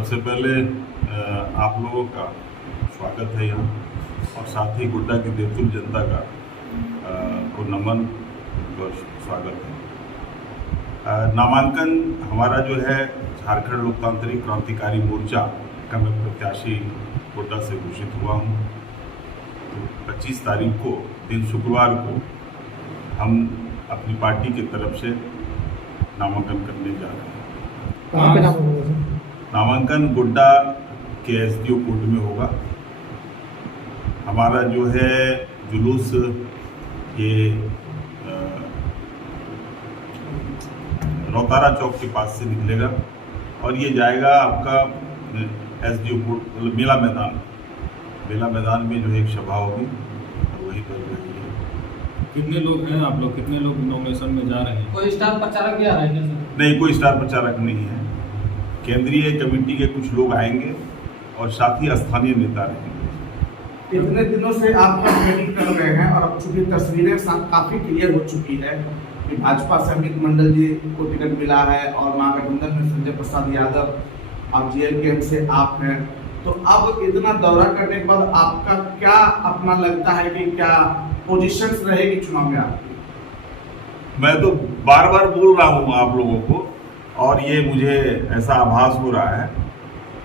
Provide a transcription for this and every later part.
सबसे पहले आप लोगों का स्वागत है यहाँ, और साथ ही गोड्डा की बैतूल जनता का को नमन और स्वागत है। नामांकन हमारा जो है झारखंड लोकतांत्रिक क्रांतिकारी मोर्चा का मैं प्रत्याशी गोड्डा से घोषित हुआ हूँ। तो 25 तारीख को दिन शुक्रवार को हम अपनी पार्टी की तरफ से नामांकन करने जा रहे हैं। कहाँ पे नामांकन होगा? नामांकन गोड्डा के एसडीओ कोर्ट में होगा। हमारा जो है जुलूस ये रौतारा चौक के पास से निकलेगा और ये जाएगा आपका एसडीओ कोर्ट, मतलब मेला मैदान में जो है एक सभा होगी और वहीं पर रहेगी। कितने लोग हैं आप लोग, कितने लोग नॉमिनेशन में जा रहे हैं? कोई स्टार प्रचारक भी आ रहा है क्या सर? नहीं, कोई स्टार प्रचारक नहीं है। केंद्रीय कमेटी के कुछ लोग आएंगे और साथ ही स्थानीय नेता रहेंगे। इतने दिनों से आप कैंपेनिंग कर रहे हैं और अब चूंकि तस्वीरें काफी क्लियर हो चुकी है कि भाजपा से अमित मंडल जी को टिकट मिला है और महागठबंधन में संजय प्रसाद यादव, आप जेएलके से आप हैं, तो अब इतना दौरा करने के बाद आपका क्या अपना लगता है कि क्या पोजीशंस रहेगी चुनाव में आपकी? मैं तो बार बार बोल रहा हूँ आप लोगों को, और ये मुझे ऐसा आभास हो रहा है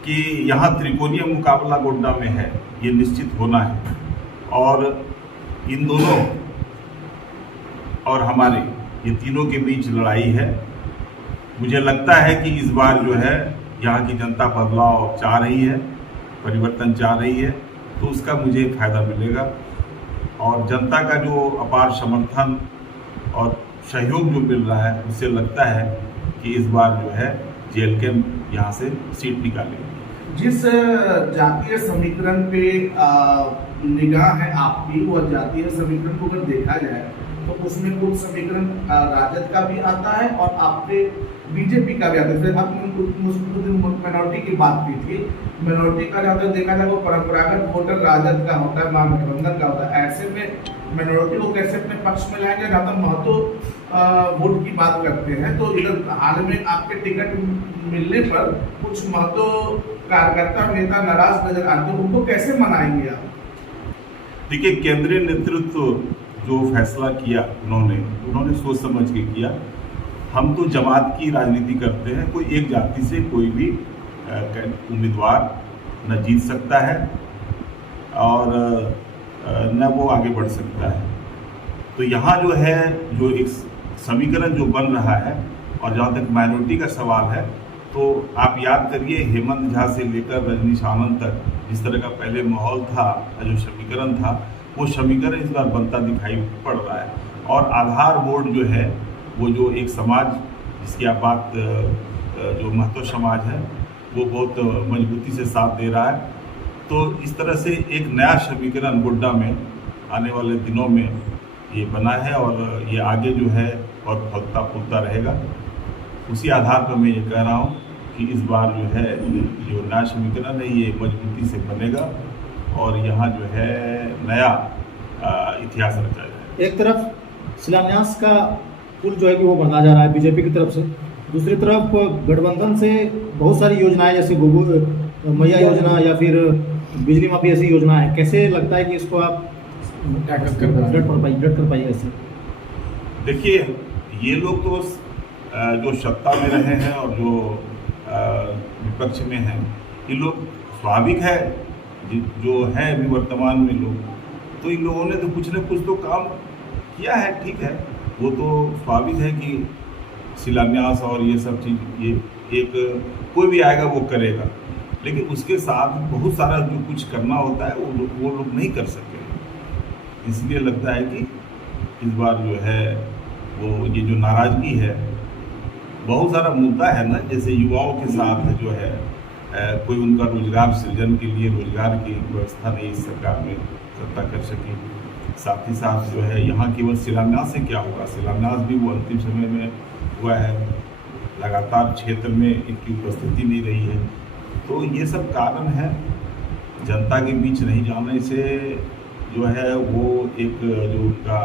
कि यहाँ त्रिकोणीय मुकाबला गोड्डा में है, ये निश्चित होना है। और इन दोनों और हमारे ये तीनों के बीच लड़ाई है। मुझे लगता है कि इस बार जो है यहाँ की जनता बदलाव चाह रही है, परिवर्तन चाह रही है, तो उसका मुझे फायदा मिलेगा। और जनता का जो अपार समर्थन और सहयोग जो मिल रहा है, उससे लगता है कि इस बार जो है जेएलके यहाँ से सीट निकालेंगे। जिस जातीय समीकरण पे निगाह है आपकी, वह जातीय समीकरण को अगर देखा जाए तो उसमें कुछ समीकरण राजद का भी आता है और आपके बीजेपी का भी आता है। जैसे आपने माइनॉरिटी की बात की थी, माइनॉरिटी का जहाँ तक देखा जाए वो परंपरागत वोटर राजद का होता है, महागठबंधन का होता है। ऐसे में माइनॉरिटी को कैसे अपने पक्ष में लाएंगे? जहाँ तक महतो वोट की बात करते हैं तो इधर हाल में आपके टिकट मिलने पर कुछ महतो कार्यकर्ता नेता नाराज नजर आते हैं, उनको कैसे मनाएंगे आप? देखिए, केंद्रीय नेतृत्व जो फैसला किया उन्होंने सोच समझ के किया। हम तो जमात की राजनीति करते हैं, कोई एक जाति से कोई भी उम्मीदवार न जीत सकता है और न वो आगे बढ़ सकता है। तो यहाँ जो है जो एक समीकरण जो बन रहा है, और जहाँ तक माइनॉरिटी का सवाल है, तो आप याद करिए हेमंत झा से लेकर रजनीश आनंद तक जिस तरह का पहले माहौल था, जो समीकरण था, वो समीकरण इस बार बनता दिखाई पड़ रहा है। और आधार बोर्ड जो है, वो जो एक समाज जिसकी आप बात जो महतो समाज है, वो बहुत मजबूती से साथ दे रहा है। तो इस तरह से एक नया समीकरण गोड्डा में आने वाले दिनों में ये बना है और ये आगे जो है और फलता फूलता रहेगा। उसी आधार पर मैं ये कह रहा हूँ कि इस बार जो है जो नया समीकरण है ये मजबूती से बनेगा और यहाँ जो है नया इतिहास रचा जाएगा। एक तरफ शिलान्यास का पुल जो है कि वो बना जा रहा है बीजेपी की तरफ से, दूसरी तरफ गठबंधन से बहुत सारी योजनाएं जैसे मैया योजना या फिर बिजली माफी ऐसी योजना है। कैसे लगता है कि इसको आप डट कर पाइए ऐसे? देखिए, ये लोग तो जो सत्ता में रहे हैं और जो विपक्ष में हैं, ये लोग स्वाभाविक है जो है अभी वर्तमान में लोग, तो इन लोगों ने तो कुछ न कुछ तो काम किया है, ठीक है, वो तो स्वाभाविक है कि शिलान्यास और ये सब चीज़ ये एक कोई भी आएगा वो करेगा, लेकिन उसके साथ बहुत सारा जो कुछ करना होता है वो लोग नहीं कर सके। इसलिए लगता है कि इस बार जो है वो ये जो नाराज़गी है, बहुत सारा मुद्दा है ना, जैसे युवाओं के साथ जो है कोई उनका रोजगार सृजन के लिए रोजगार की व्यवस्था नहीं इस सरकार में सत्ता कर सकी। साथ ही साथ जो है यहाँ केवल शिलान्यास से क्या होगा, शिलान्यास भी वो अंतिम समय में हुआ है, लगातार क्षेत्र में इनकी उपस्थिति नहीं रही है। तो ये सब कारण है, जनता के बीच नहीं जाने से जो है वो एक जो उनका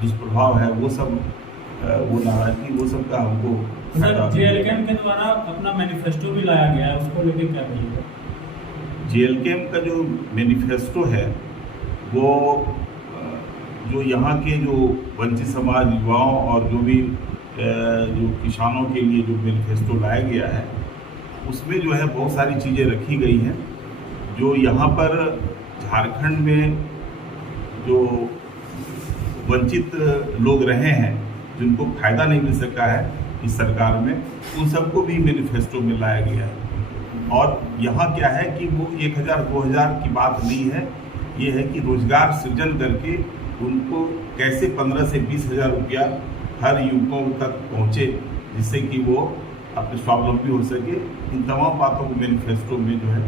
दुष्प्रभाव है वो सब वो नाराजगी वो सब का हमको फायदा सर जेएलकेएम के द्वारा अपना मैनिफेस्टो भी लाया गया है, उसको लेके क्या कहिएगा? जेएलकेएम का जो मैनिफेस्टो है वो जो यहाँ के जो वंचित समाज युवाओं और जो भी जो किसानों के लिए जो मैनिफेस्टो लाया गया है उसमें जो है बहुत सारी चीज़ें रखी गई हैं जो यहाँ पर झारखंड में जो वंचित लोग रहे हैं जिनको फ़ायदा नहीं मिल सका है इस सरकार में, उन सबको भी मैनिफेस्टो में लाया गया है। और यहाँ क्या है कि वो 1000-2000 की बात नहीं है, ये है कि रोजगार सृजन करके उनको कैसे 15 से 20 हज़ार रुपया हर युवकों तक पहुँचे जिससे कि वो अपने स्वावलंबी हो सके। इन तमाम बातों को मैनिफेस्टो में जो है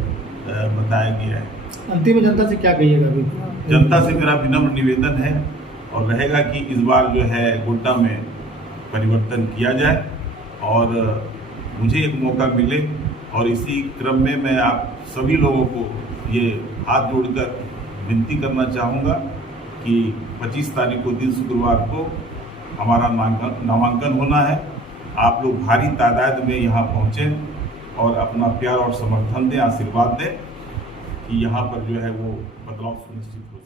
बताया गया है। अंतिम में जनता से क्या कहिएगा अभी? जनता से मेरा विनम्र निवेदन है और रहेगा कि इस बार जो है गोड्डा में परिवर्तन किया जाए और मुझे एक मौका मिले, और इसी क्रम में मैं आप सभी लोगों को ये हाथ जोड़कर विनती करना चाहूँगा कि 25 तारीख को दिन शुक्रवार को हमारा नामांकन होना है। आप लोग भारी तादाद में यहाँ पहुँचें और अपना प्यार और समर्थन दें, आशीर्वाद दें कि यहाँ पर जो है वो बदलाव सुनिश्चित हो।